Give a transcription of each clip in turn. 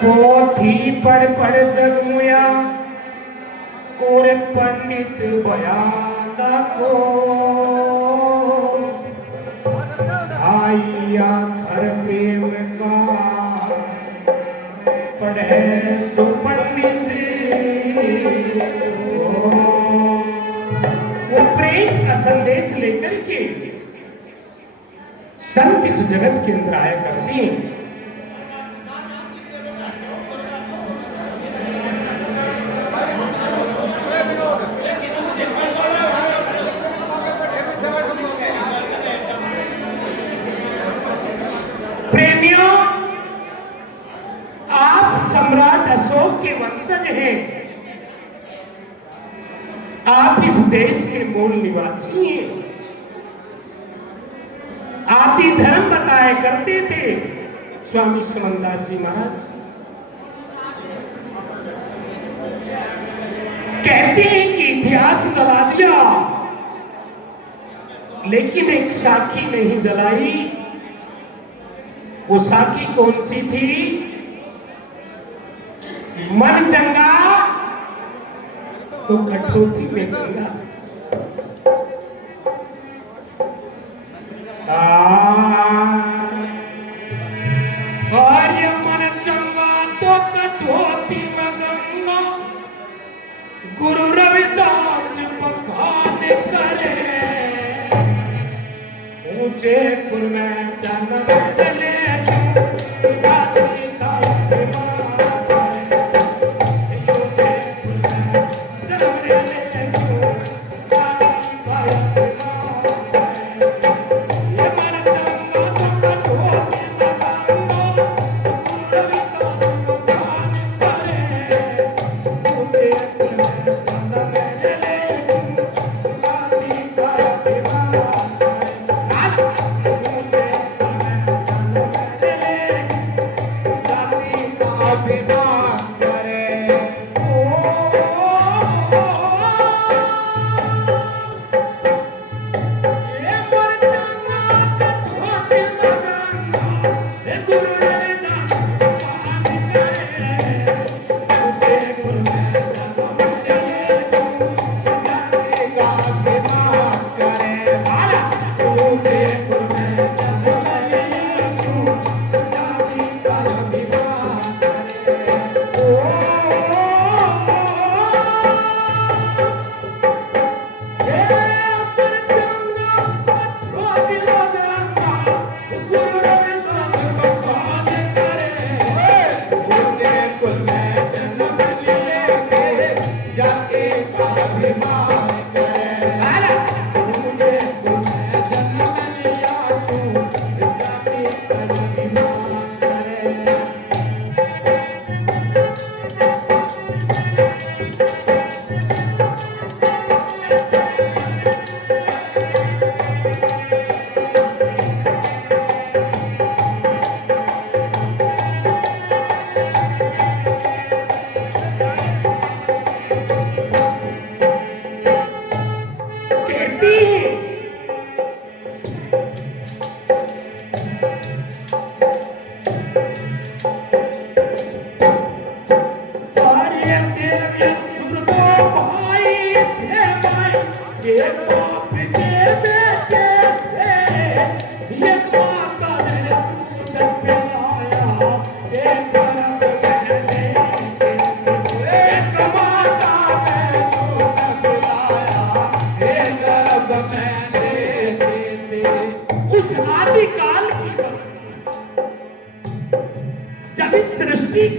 पोथी पढ़ जगमुया और पंडित बयान को आइया घर प्रेम का पढ़े सो पंडित। वो प्रेम का संदेश लेकर के संत इस जगत के अंदर आया करते हैं। प्रेमियों, आप सम्राट अशोक के वंशज हैं। आप इस देश के मूल निवासी हैं। आदि धर्म बताया करते थे स्वामी सुमनदास जी महाराज। कहते हैं कि इतिहास जला दिया लेकिन एक साखी नहीं जलाई। वो साखी कौन सी थी? मन चंगा तो कठौती में गंगा। और मन चंगा तो कठौती में गंगा। गुरु रविदास बखान करे ऊंचे कुल में जन्म चले।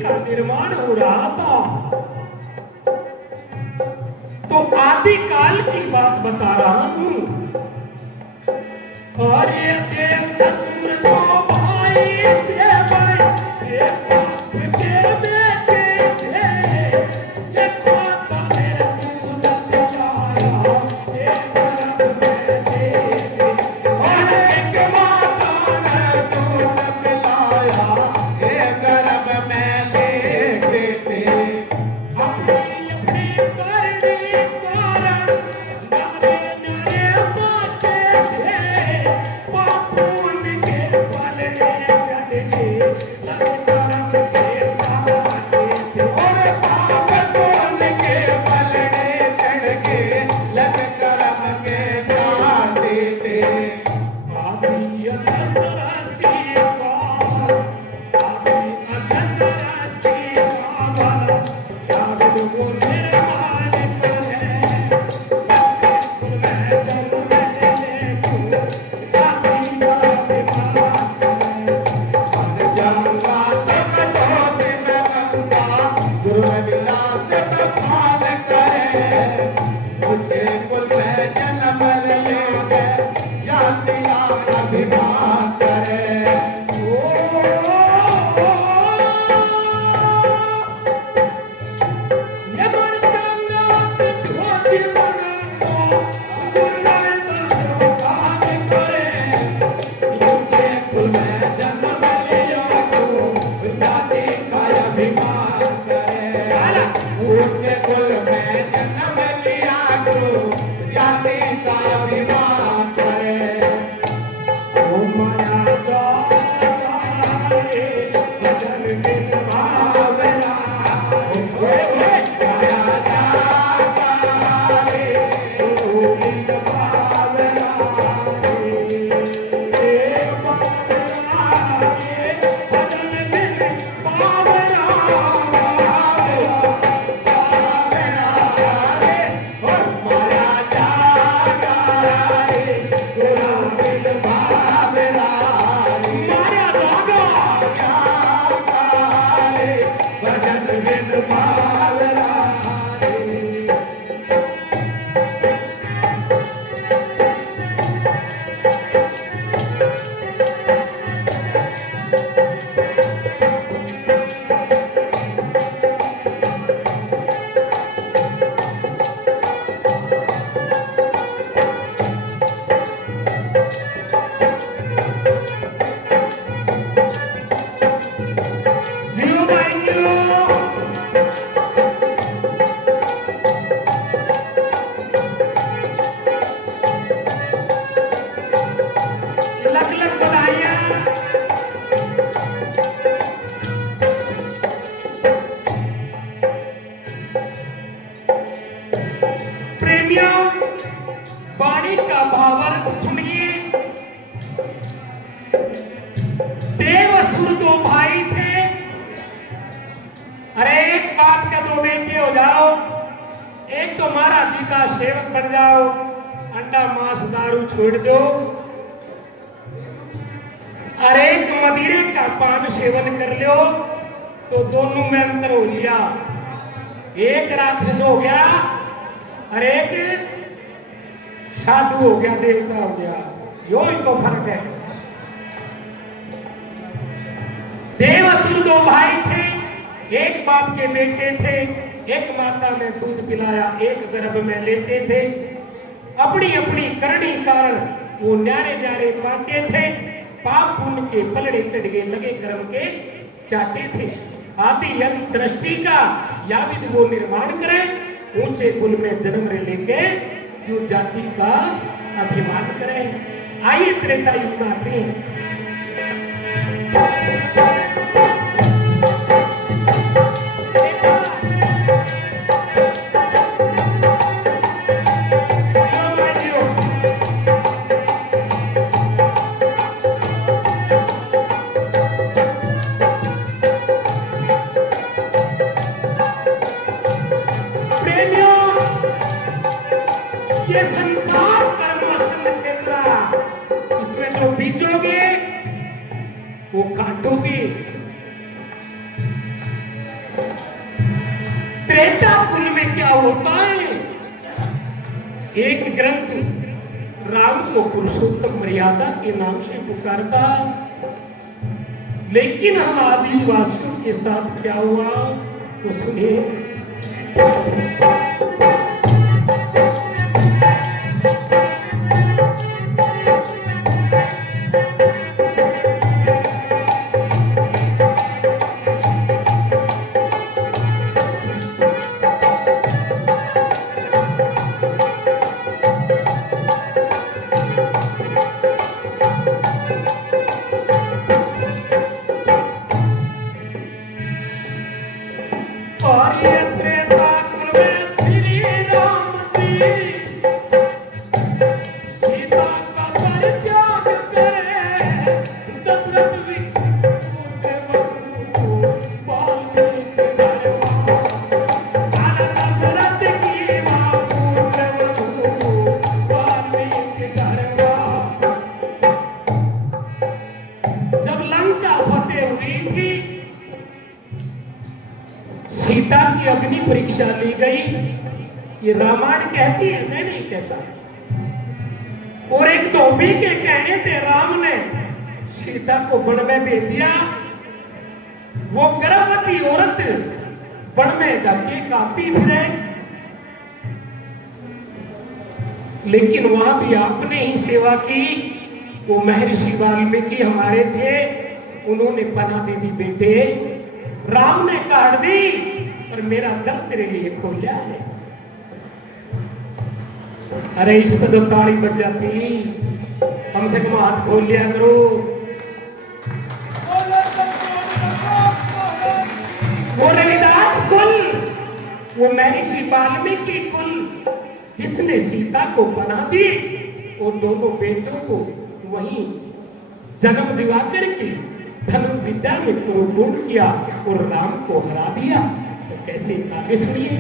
का निर्माण हो रहा था तो आदि काल की बात बता रहा हूं। और ये देव ससुर को भाई से भाई ये बाप के बेटे थे ये माता मेरे दूध पिलाया ये गर्भ में दे और एक माता ने दूध पिलाया ये गर्भ में दे देते अपनी अपनी करनी कारण गाने नारे माते थे बापून के वाणी का भावार्थ सुनिए। देव असुर दो भाई थे। अरे एक बाप के दो बेटे हो जाओ, एक तो महाराज जी का सेवक बन जाओ, अंडा मांस दारू छोड़ दो, अरे एक मदिरे का पान सेवन कर लो, तो दोनों में अंतर हो लिया। एक राक्षस हो गया और एक साधु हो गया, देवता हो गया। यो ही तो फर्क है। देव असुर दो भाई थे, एक बाप के बेटे थे, एक माता ने दूध पिलाया, एक गर्भ में लेते थे। अपनी अपनी करनी कारण वो न्यारे न्यारे बांटे थे। पाप पुण्य के पलड़े चढ़ गए, लगे कर्म के चाटे थे। आदि अंत सृष्टि का याविद वो निर्माण करे, ऊंचे कुल में जन्म लेके क्यों जाति का अभिमान करे। आइए त्रेता युग में आते हैं। ये संसार कर्मवश क्षेत्र, इसमें जो बीजोगे वो काटोगे। त्रेता कुल में क्या होता है? एक ग्रंथ राम को पुरुषोत्तम मर्यादा के नाम से पुकारता, लेकिन हम आदिवासियों के साथ क्या हुआ तो सुनिए। सीता की अग्नि परीक्षा ली गई, ये रामायण कहती है, मैं नहीं कहता। और एक धोबी के कहने थे राम ने सीता को वन में भेज दिया। वो गर्भवती औरत वन में धक्के काटती फिरे, लेकिन वहां भी आपने ही सेवा की। वो महर्षि वाल्मीकि हमारे थे, उन्होंने पनाह दे दी। बेटे राम ने काट दी और मेरा दस तेरे लिए खोला है। अरे इस पर तो ताली बज जाती, कम से कम हाथ खोल लिया करो। वो महर्षि वाल्मीकि कुल जिसने सीता को बना दी और दोनों बेटों को वहीं जन्म दिवा करके धनुर्विद्या में पूर्ण किया और राम को हरा दिया। तो कैसे आगे सुनिए।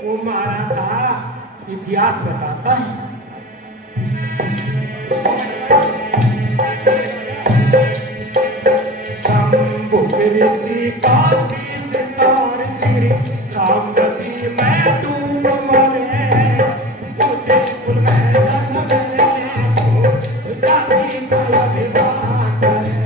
वो मारा था, इतिहास बताता है। शंभु ऋषि काशी सितार चिरी राम गति मैं डूब मरे तुझे कुल में जन्म में जाति का विवाह करे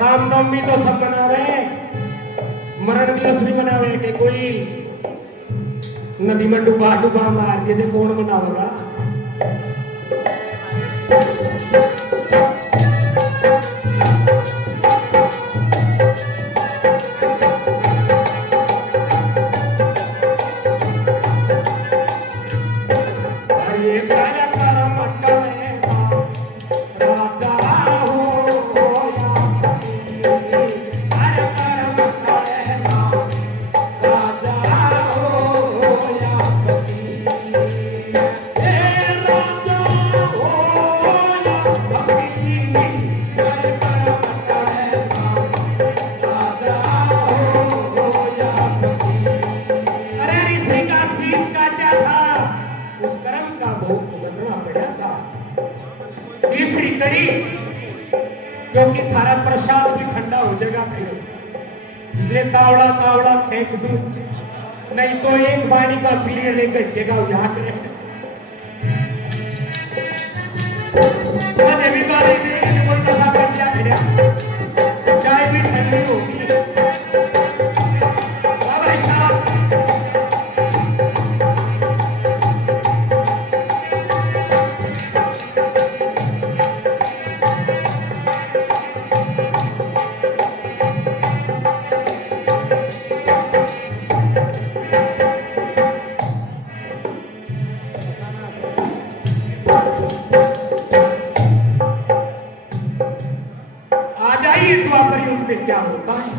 रामनवमी तो सब मना रहे, मरण दिवस भी मना रहे कि कोई नदी में डूबा डूबा मार दिए थे, कौन मनावेगा? क्योंकि थारा प्रसाद भी ठंडा हो जाएगा फिर, इसलिए तावड़ा तावड़ा खींच दूं, नहीं तो एक बाणी का पीरियड 1 घंटे का हो यहाँ करे। भी बारी कोई पता कर दिया, चाय भी ठंडी होगी। द्वापर युग में क्या होता है?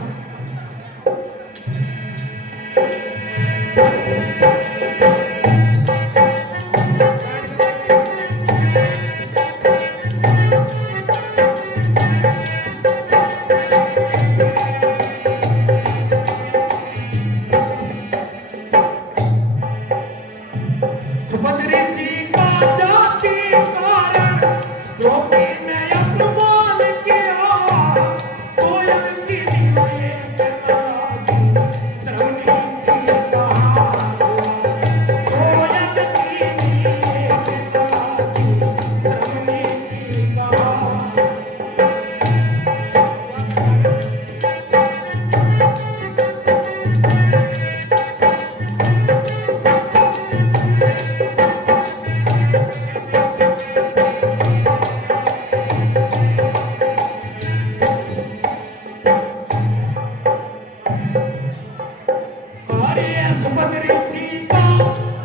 बजरी सीता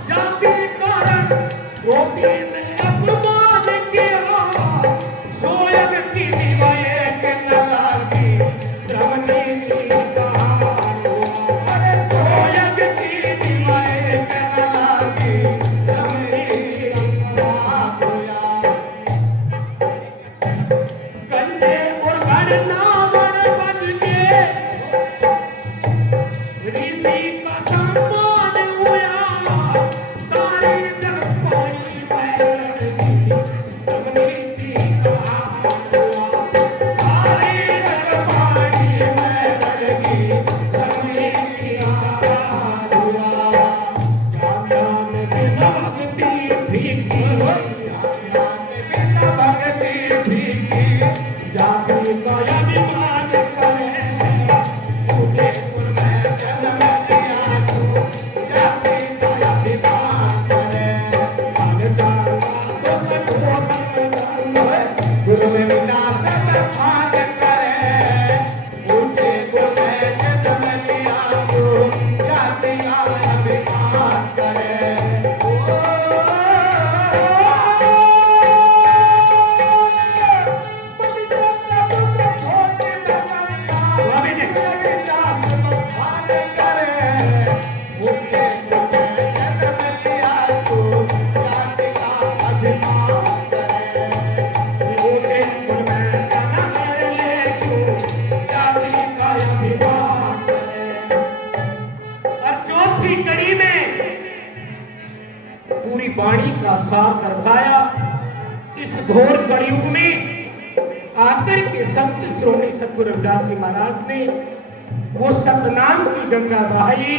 जाति कारण गोपी ने अपमान किया सोयग की निवाए के लगा की रमनी का अरे सोयग की निवाए के लगा की रमनी कंधे और घर नावर बज के ऋषि का सम्मान हुआ सारे जग पानी पैरण की रमनी का सारे जग पानी पैरण की रमनी ज्ञान बिना भक्ति फीकी भक्ति फीकी जाति का अभिमान करे मुझे कुल में जन्म दिया तू जाति का अभिमान करे गुरु में विनाश भाग करे मुझे कुल में जन्म दिया तू जाति का अभिमान करे पूरी वाणी का सार दर्शाया इस घोर कलयुग में आकर के संत श्रोमणी सतगुरु रविदास जी महाराज ने वो सतनाम की गंगा बहाई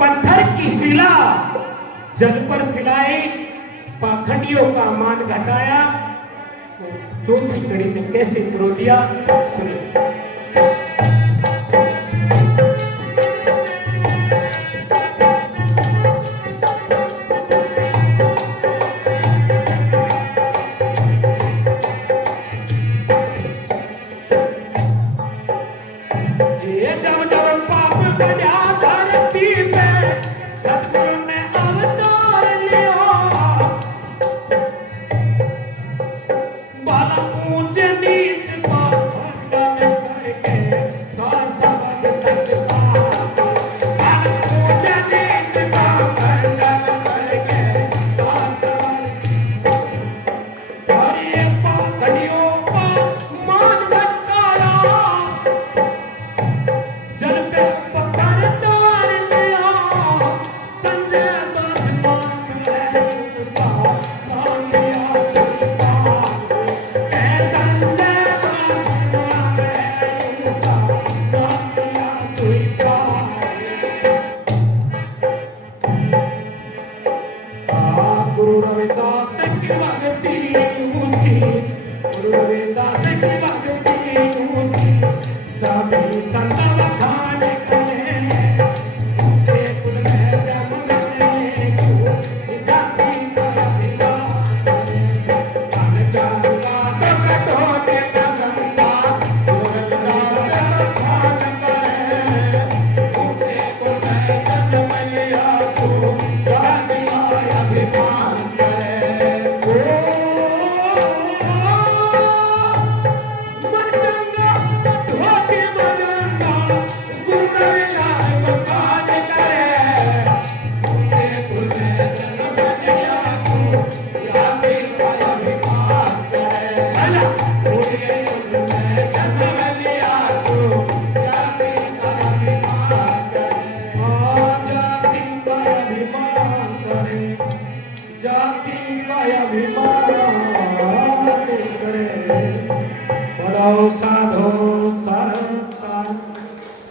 पत्थर की शिला जल पर फिलाई पाखंडियों का मान घटाया तो चौथी कड़ी में कैसे त्रो दिया सुनिए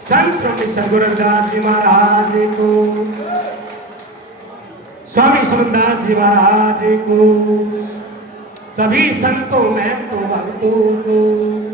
संत सतगुरु रविदास जी महाराज को, स्वामी समदास जी महाराज को, सभी संतों में तो भक्तों को